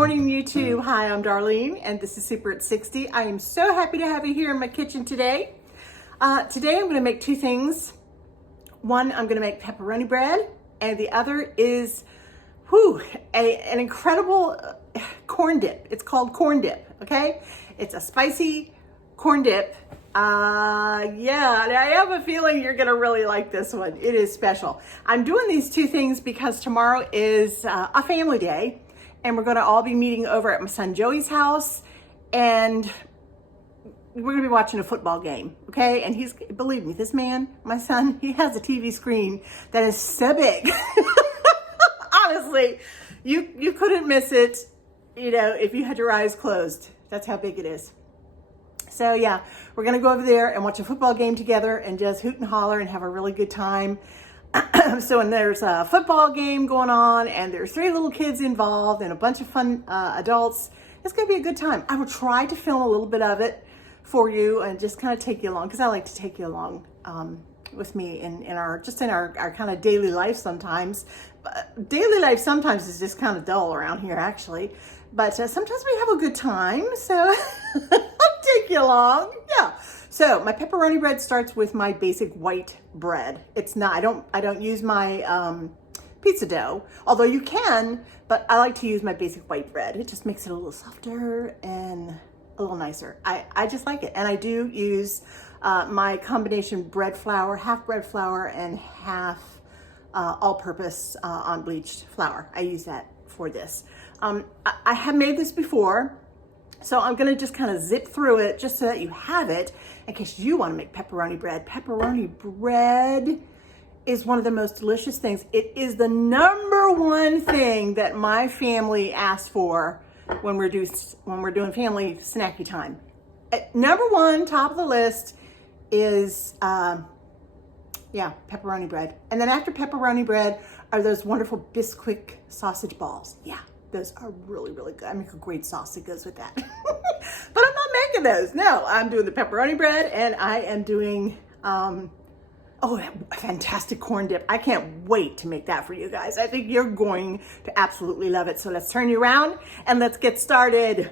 morning, YouTube. Hi, I'm Darlene, and this is Super at 60. I am so happy to have you here in my kitchen today. Today I'm going to make two things. One, I'm going to make pepperoni bread, and the other is, an incredible corn dip. It's called corn dip, okay? It's a spicy corn dip. I have a feeling you're going to really like this one. It is special. I'm doing these two things because tomorrow is a family day. And we're going to all be meeting over at my son Joey's house, and we're going to be watching a football game, okay? And believe me, this man, my son, he has a TV screen that is so big. Honestly, you couldn't miss it, if you had your eyes closed. That's how big it is. So yeah, we're going to go over there and watch a football game together and just hoot and holler and have a really good time. So when there's a football game going on and there's 3 little kids involved and a bunch of fun adults, it's going to be a good time. I will try to film a little bit of it for you and just kind of take you along, because I like to take you along with me in our kind of daily life sometimes. Daily life sometimes is just kind of dull around here, actually. But sometimes we have a good time, so I'll take you along. Yeah. So my pepperoni bread starts with my basic white bread. It's not, I don't use my pizza dough, although you can, but I like to use my basic white bread. It just makes it a little softer and a little nicer. I just like it. And I do use my combination bread flour, half bread flour and half all-purpose unbleached flour. I use that for this. I have made this before, so I'm gonna just kind of zip through it just so that you have it in case you want to make pepperoni bread. Pepperoni bread is one of the most delicious things. It is the #1 thing that my family asks for when we're doing family snacky time. #1, top of the list, is pepperoni bread. And then after pepperoni bread are those wonderful Bisquick sausage balls. Yeah, those are really, really good. I make a great sauce that goes with that. But I'm not making those. No, I'm doing the pepperoni bread, and I am doing, a fantastic corn dip. I can't wait to make that for you guys. I think you're going to absolutely love it. So let's turn you around and let's get started.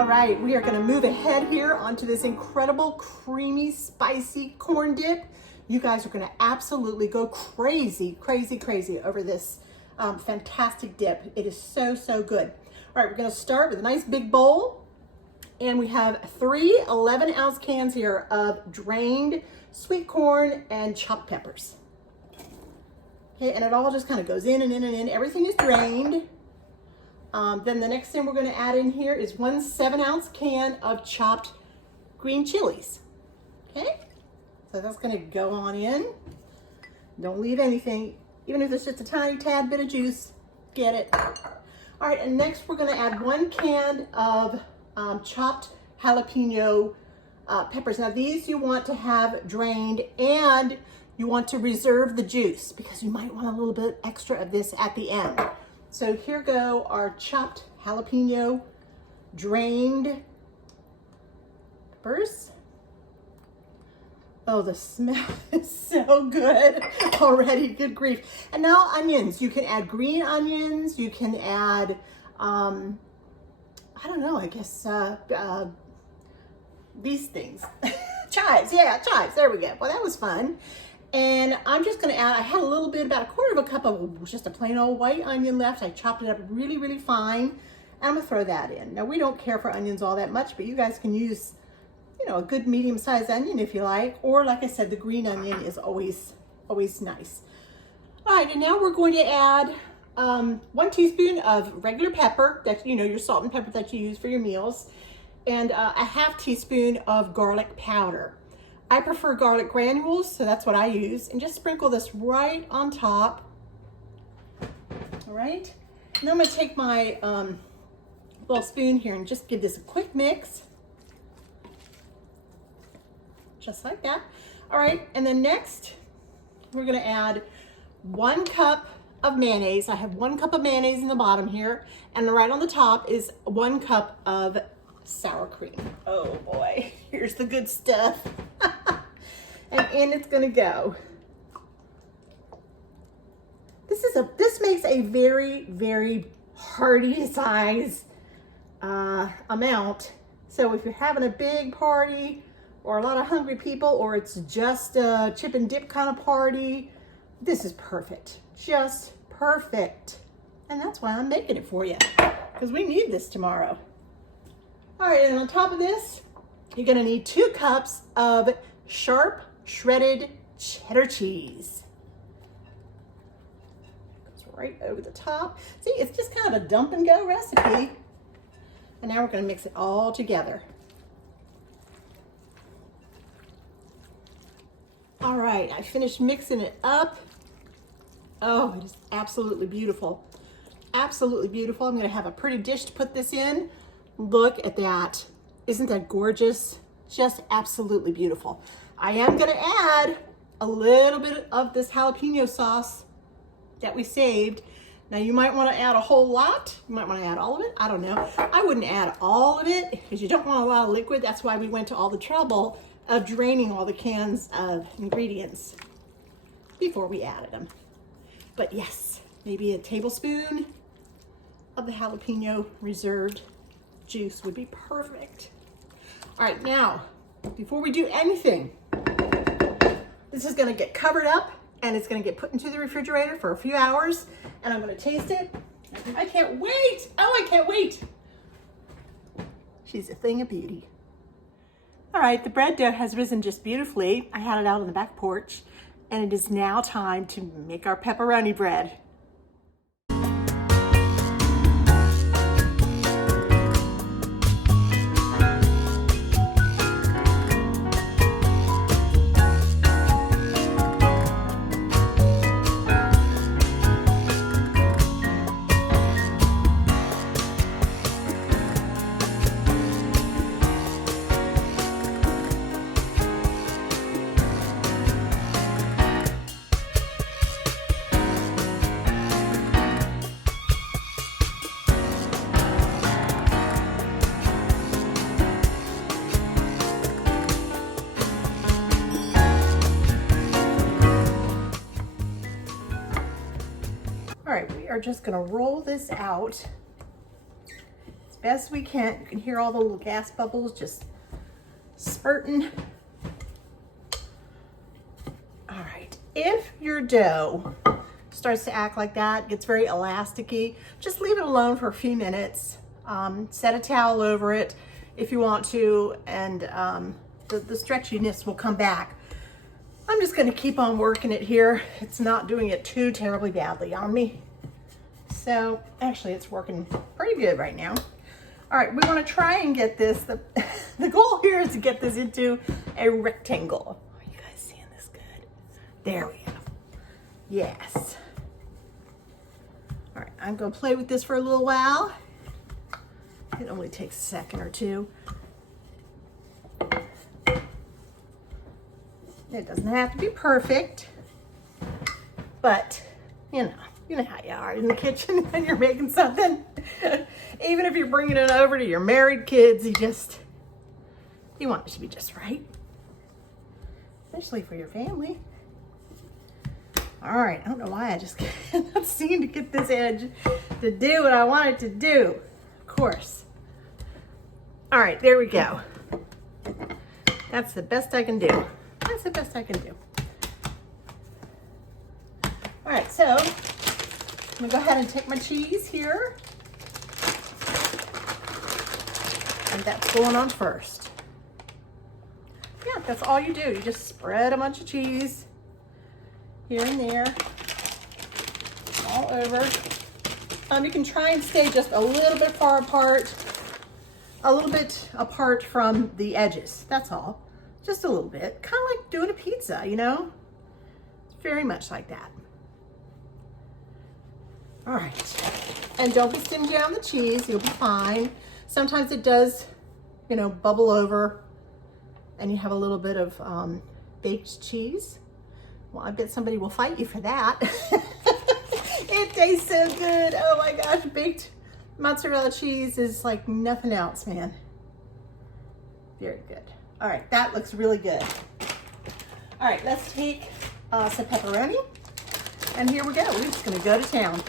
All right, we are gonna move ahead here onto this incredible creamy, spicy corn dip. You guys are gonna absolutely go crazy, crazy, crazy over this fantastic dip. It is so, so good. All right, we're gonna start with a nice big bowl, and we have 3 11-ounce cans here of drained sweet corn and chopped peppers. Okay, and it all just kind of goes in and in and in. Everything is drained. Then the next thing we're going to add in here is 1 7-ounce can of chopped green chilies. Okay, so that's going to go on in. Don't leave anything, even if it's just a tiny tad bit of juice, get it. All right, and next we're going to add 1 can of chopped jalapeno peppers. Now these you want to have drained, and you want to reserve the juice because you might want a little bit extra of this at the end. So here go our chopped jalapeno drained peppers. Oh, the smell is so good already, good grief. And now onions. You can add green onions. You can add, I don't know, I guess these things. Chives, yeah, chives, there we go. Well, that was fun. And I'm just gonna add, I had a little bit, about 1/4 cup of just a plain old white onion left. I chopped it up really, really fine. And I'm gonna throw that in. Now we don't care for onions all that much, but you guys can use, you know, a good medium-sized onion if you like, or like I said, the green onion is always nice. All right, and now we're going to add 1 teaspoon of regular pepper, that's, you know, your salt and pepper that you use for your meals, and a 1/2 teaspoon of garlic powder. I prefer garlic granules, so that's what I use. And just sprinkle this right on top. All right. And I'm gonna take my little spoon here and just give this a quick mix. Just like that. All right, and then next, we're gonna add 1 cup of mayonnaise. I have 1 cup of mayonnaise in the bottom here, and right on the top is 1 cup of sour cream. Oh boy, here's the good stuff. And in it's gonna go. This makes a very, very hearty size amount. So if you're having a big party or a lot of hungry people, or it's just a chip and dip kind of party, this is perfect, just perfect. And that's why I'm making it for you, because we need this tomorrow. All right, and on top of this, you're gonna need 2 cups of sharp shredded cheddar cheese. Goes right over the top. See, it's just kind of a dump and go recipe. And now we're gonna mix it all together. All right, I finished mixing it up. Oh, it is absolutely beautiful. Absolutely beautiful. I'm gonna have a pretty dish to put this in. Look at that. Isn't that gorgeous? Just absolutely beautiful. I am gonna add a little bit of this jalapeno sauce that we saved. Now you might wanna add a whole lot. You might wanna add all of it, I don't know. I wouldn't add all of it because you don't want a lot of liquid. That's why we went to all the trouble of draining all the cans of ingredients before we added them. But yes, maybe a tablespoon of the jalapeno reserved juice would be perfect. All right, now, before we do anything, this is gonna get covered up and it's gonna get put into the refrigerator for a few hours, and I'm gonna taste it. I can't wait. Oh, I can't wait. She's a thing of beauty. All right, the bread dough has risen just beautifully. I had it out on the back porch, and it is now time to make our pepperoni bread. All right, we are just gonna roll this out. It's best we can. You can hear all the little gas bubbles just spurting. All right, if your dough starts to act like that, gets very elasticy, just leave it alone for a few minutes. Set a towel over it if you want to, and the stretchiness will come back. I'm just gonna keep on working it here. It's not doing it too terribly badly on me. So actually it's working pretty good right now. All right, we wanna try and get this, the goal here is to get this into a rectangle. Are you guys seeing this good? There we go. Yes. All right, I'm gonna play with this for a little while. It only takes a second or two. It doesn't have to be perfect, but you know how you are in the kitchen when you're making something. Even if you're bringing it over to your married kids, you want it to be just right, especially for your family. All right, I don't know why I just cannot seem to get this edge to do what I want it to do. Of course. All right, there we go. That's the best I can do. That's the best I can do. All right, so I'm gonna go ahead and take my cheese here. And that's going on first. Yeah, that's all you do. You just spread a bunch of cheese here and there, all over. You can try and stay just a little bit far apart, a little bit apart from the edges, that's all. Just a little bit, kind of like doing a pizza, you know? It's very much like that. All right, and don't be stingy on the cheese, you'll be fine. Sometimes it does, you know, bubble over and you have a little bit of baked cheese. Well, I bet somebody will fight you for that. It tastes so good. Oh my gosh, baked mozzarella cheese is like nothing else, man. Very good. All right, that looks really good. All right, let's take some pepperoni. And here we go. We're just gonna go to town.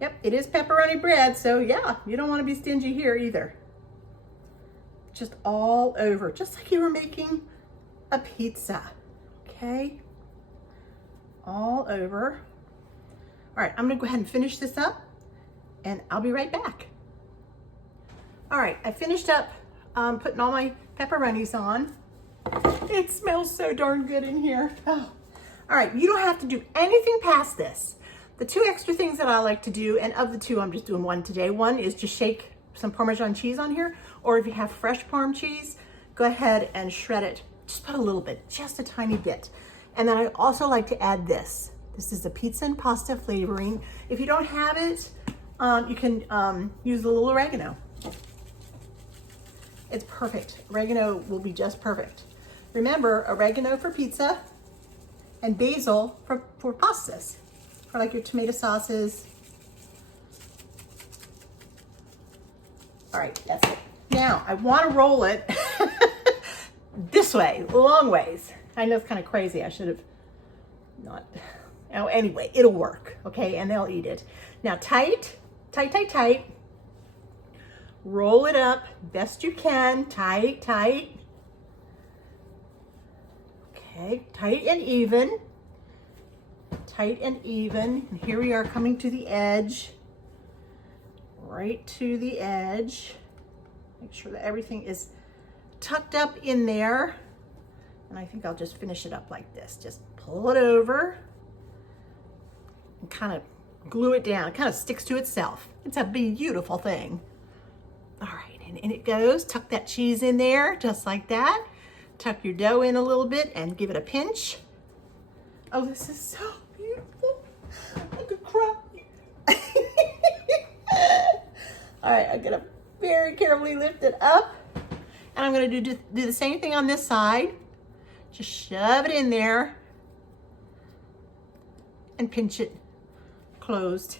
Yep, it is pepperoni bread, so yeah, you don't wanna be stingy here either. Just all over, just like you were making a pizza, okay? All over. All right, I'm gonna go ahead and finish this up and I'll be right back. All right, I finished up putting all my pepperonis on. It smells so darn good in here. Oh. All right, you don't have to do anything past this. The two extra things that I like to do, and of the two, I'm just doing one today. One is just shake some Parmesan cheese on here, or if you have fresh Parm cheese, go ahead and shred it. Just put a little bit, just a tiny bit. And then I also like to add this. This is the pizza and pasta flavoring. If you don't have it, you can use a little oregano. It's perfect. Oregano will be just perfect. Remember, oregano for pizza and basil for pastas, for like your tomato sauces. All right, that's it. Now, I want to roll it this way, long ways. I know it's kind of crazy. I should have not. Oh, anyway, it'll work, okay? And they'll eat it. Now, tight, tight, tight, tight. Roll it up best you can. Tight, tight. Okay, tight and even. Tight and even. And here we are coming to the edge. Right to the edge. Make sure that everything is tucked up in there. And I think I'll just finish it up like this. Just pull it over and kind of glue it down. It kind of sticks to itself. It's a beautiful thing. All right, and in it goes. Tuck that cheese in there, just like that. Tuck your dough in a little bit and give it a pinch. Oh, this is so beautiful. I could cry. All right, I'm gonna very carefully lift it up. And I'm gonna do the same thing on this side. Just shove it in there and pinch it closed.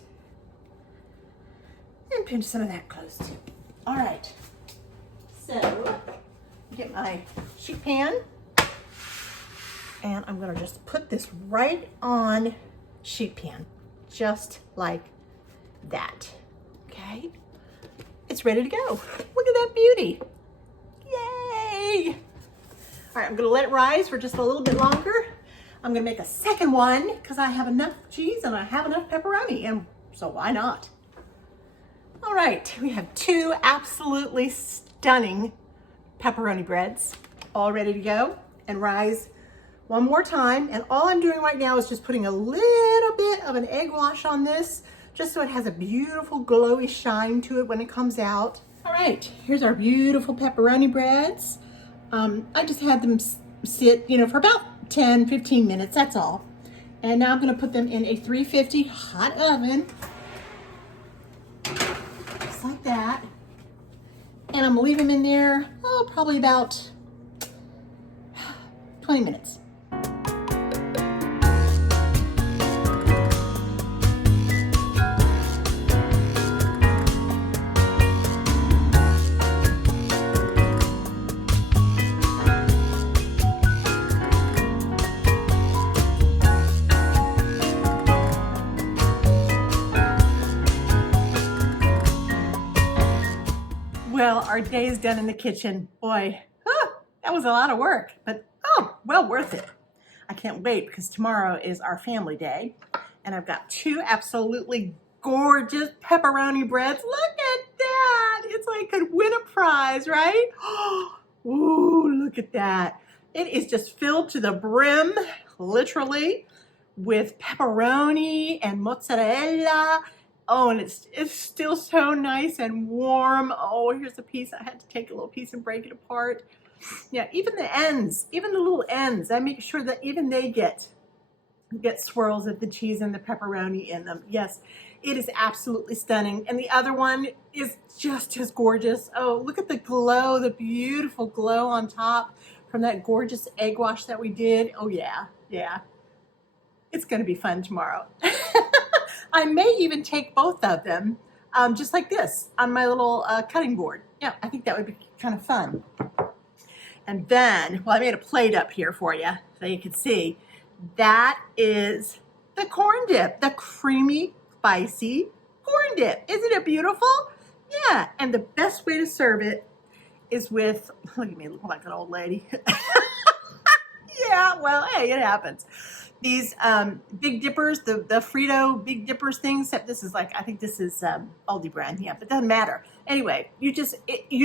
And pinch some of that closed too. All right, so get my sheet pan and I'm gonna just put this right on sheet pan, just like that. Okay, it's ready to go. Look at that beauty. Yay! All right, I'm gonna let it rise for just a little bit longer. I'm gonna make a second one because I have enough cheese and I have enough pepperoni, and so why not? All right, we have two absolutely stunning pepperoni breads all ready to go and rise one more time. And all I'm doing right now is just putting a little bit of an egg wash on this, just so it has a beautiful glowy shine to it when it comes out. All right, here's our beautiful pepperoni breads. I just had them sit, for about 10, 15 minutes, that's all. And now I'm gonna put them in a 350 hot oven, just like that. And I'm gonna leave them in there, probably about 20 minutes. Well, our day is done in the kitchen. Boy, that was a lot of work, but well worth it. I can't wait because tomorrow is our family day, and I've got two absolutely gorgeous pepperoni breads. Look at that. It's like I could win a prize, right? Ooh, look at that. It is just filled to the brim, literally, with pepperoni and mozzarella. Oh, and it's still so nice and warm. Oh, here's a piece. I had to take a little piece and break it apart. Yeah, even the ends, even the little ends, I make sure that even they get swirls of the cheese and the pepperoni in them. Yes, it is absolutely stunning. And the other one is just as gorgeous. Oh, look at the glow, the beautiful glow on top from that gorgeous egg wash that we did. Oh yeah, yeah. It's gonna be fun tomorrow. I may even take both of them, just like this, on my little cutting board. Yeah, I think that would be kind of fun. And then, well, I made a plate up here for you so you can see. That is the corn dip, the creamy, spicy corn dip. Isn't it beautiful? Yeah, and the best way to serve it is with, look at me, look like an old lady. Yeah, well, hey, it happens. These Big Dippers, the Frito Big Dippers things, except this is like, I think this is Aldi brand, yeah, but it doesn't matter. Anyway, you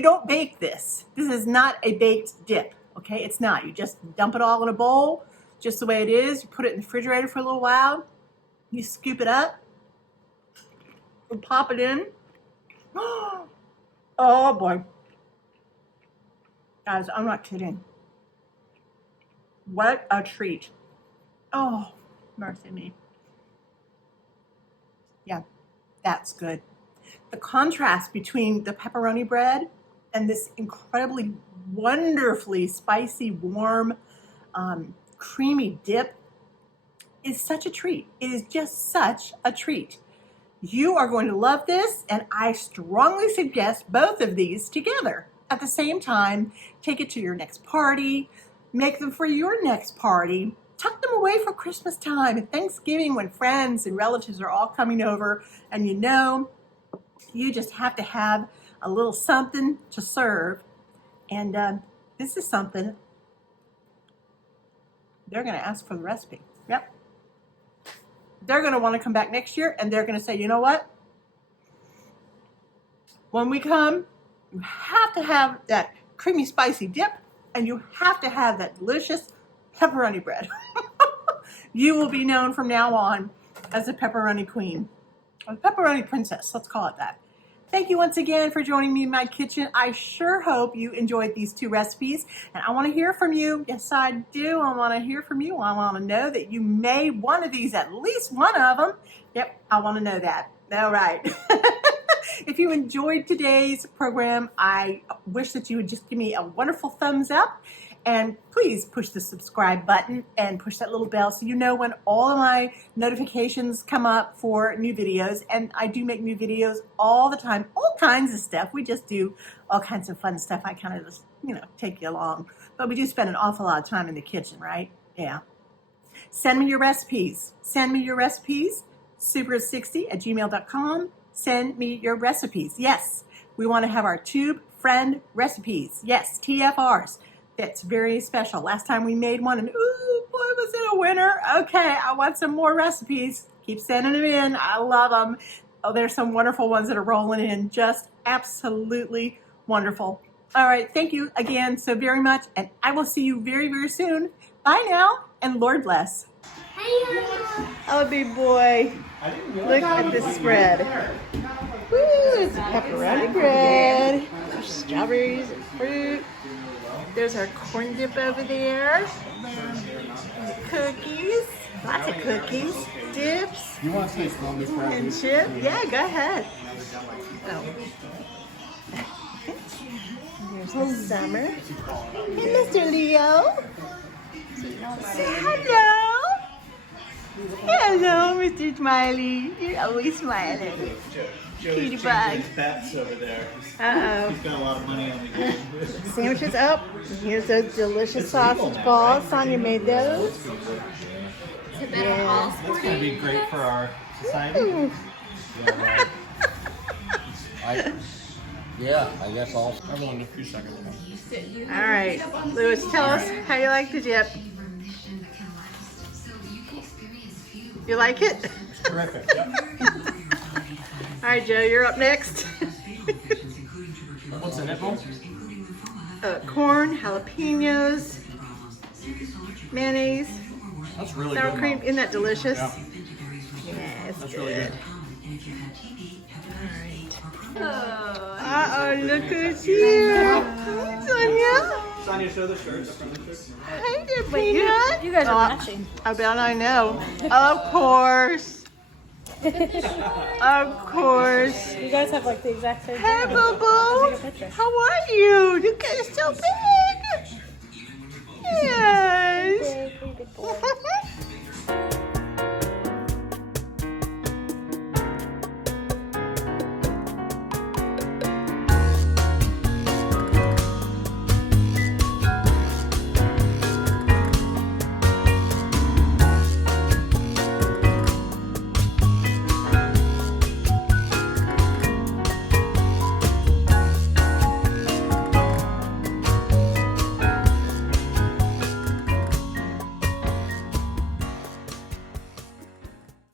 don't bake this. This is not a baked dip, okay? It's not. You just dump it all in a bowl, just the way it is. You put it in the refrigerator for a little while. You scoop it up and pop it in. Oh, boy. Guys, I'm not kidding. What a treat. Oh, mercy me. Yeah, that's good. The contrast between the pepperoni bread and this incredibly, wonderfully spicy, warm, creamy dip is such a treat. It is just such a treat. You are going to love this, and I strongly suggest both of these together at the same time. Take it to your next party. Make them for your next party. Tuck them away for Christmas time and Thanksgiving when friends and relatives are all coming over, and you just have to have a little something to serve. And this is something they're going to ask for the recipe. Yep. They're going to want to come back next year, and they're going to say, you know what? When we come, you have to have that creamy, spicy dip, and you have to have that delicious pepperoni bread. You will be known from now on as the pepperoni queen, or the pepperoni princess, let's call it that. Thank you once again for joining me in my kitchen. I sure hope you enjoyed these two recipes, and I want to hear from you. Yes, I do. I want to hear from you. I want to know that you made one of these, at least one of them. Yep, I want to know that. All right. If you enjoyed today's program, I wish that you would just give me a wonderful thumbs up, and please push the subscribe button and push that little bell so you know when all of my notifications come up for new videos. And I do make new videos all the time, all kinds of stuff. We just do all kinds of fun stuff. I kind of just, take you along. But we do spend an awful lot of time in the kitchen, right? Yeah. Send me your recipes. Send me your recipes, super60@gmail.com. send me your recipes. Yes, we want to have our Tube Friend recipes. Yes, TFRs. That's very special. Last time we made one and ooh, boy, was it a winner. Okay, I want some more recipes. Keep sending them in. I love them. Oh, there's some wonderful ones that are rolling in. Just absolutely wonderful. All right, thank you again so very much, and I will see you very, very soon. Bye now, and Lord bless. Oh, big boy. Look at this spread. Woo, it's pepperoni bread. There's strawberries and fruit. There's our corn dip over there. Cookies. Lots of cookies. Dips. You want to say Columbus And chip. Yeah, go ahead. Oh. There's the summer. Hey, Mr. Leo. Say hello. Hello, Mr. Smiley. You're always smiling. Cutie bug. Bets over there. Uh-oh. He's got a lot of money on the game. Sandwiches up. Here's those delicious sausage balls. Sonia made those. Yeah. It's going to be great for our society. Yeah, I guess I'll. I'm on in a few seconds. All right, Lewis, tell us how you like the dip. You like it? Terrific. Yep. All right, Joe, you're up next. What's in it, Bo? Corn, jalapenos, mayonnaise, That's really sour good. cream. Isn't that delicious? Yeah. Yeah, it's That's good. really good. Uh-oh, look who's here. Sonia. Sonia, show the shirts from the shirts. Hi there, Peanut. You guys are matching. I bet I know. Of course. Of course. You guys have like the exact same Hey, thing. Boo Boo. Take a picture. How are you? You guys are so big. Yes. Big, big boy.